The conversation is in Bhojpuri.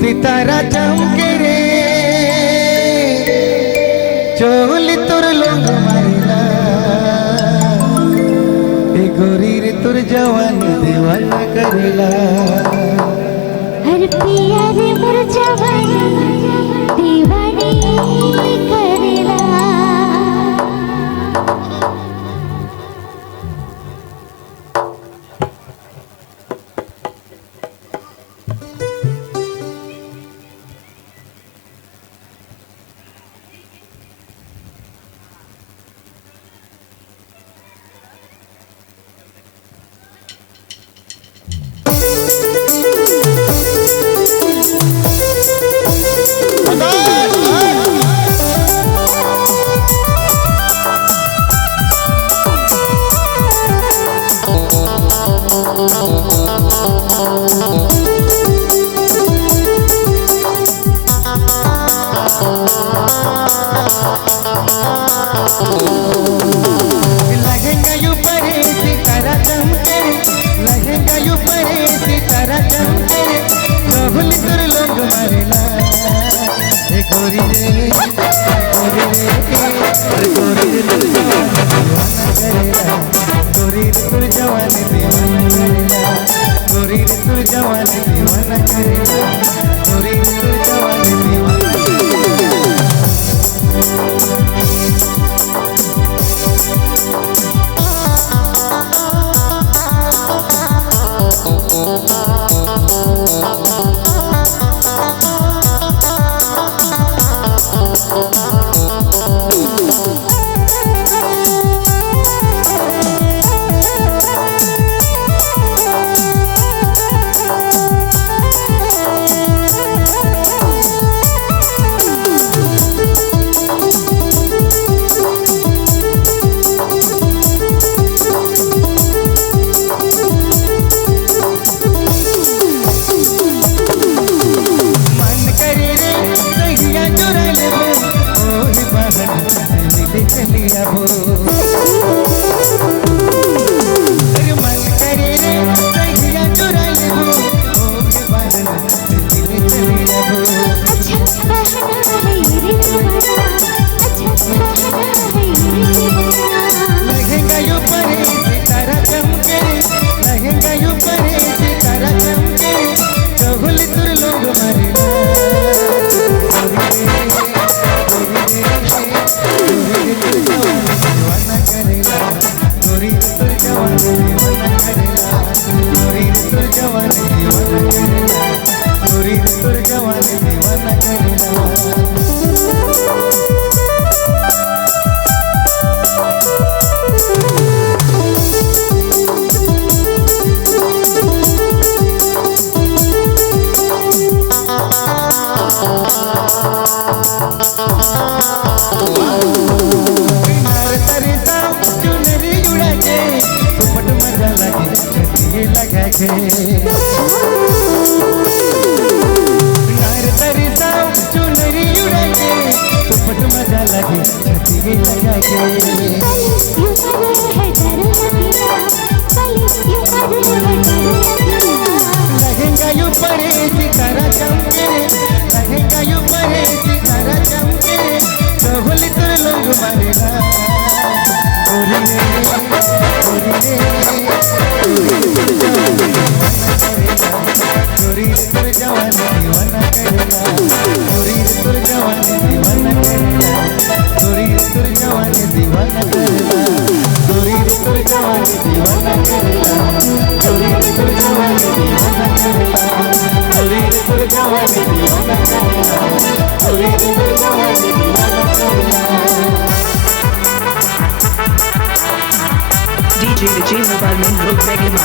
सितारा चमके रे चोली तुर लोग मारिला ए गोरी रे तुर जवान दीवाना करेला हर पिया रे मोर जवानी दीवानी करेला। लहंगा यू परे सितारा चमके लहंगा यू परे सितारा चमके चोली तुर लोग मारेला ए गोरी रे गोरी रे तुर जवान दीवाना करेला गोरी रे तुर जवान दीवाना करेला गोरी रे तुर जवान दीवाना करेला गोरी रे तुर जवान दीवाना चलिया हो अरे मन करे रे कहिया चुरा ले हो ओ के बहन दिल चलिया हो अच्छा बहना है रे दीवाना अच्छा बहना है रे दीवाना। लहंगा यू परे सितारा चमके लहंगा यू परे सितारा चमके चोली तुर लोग मारेला गोरी तुर जवान दीवाना करेला गोरी तुर जवान दीवाना करेला गोरी तुर जवान दीवाना करेला लगा के नार तरी साव चुनरी उड़ा के दुपट मजा लगे छती लगा के यू कर है डर लगेला पली यू कर है डर लगेला। लहंगा यू परे सितारा चमके लहंगा यू परे सितारा चमके चोली तुर लोग मारेला गोरी रे गोरी तुर जवान दीवाना करेला गोरी तुर जवान दीवाना करेला गोरी तुर जवान दीवाना करेला गोरी तुर जवान दीवाना करेला गोरी तुर जवान दीवाना करेला गोरी तुर जवान दीवाना करेला गोरी तुर जवान दीवाना करेला। DJ Vijay Mobile Main Road Begema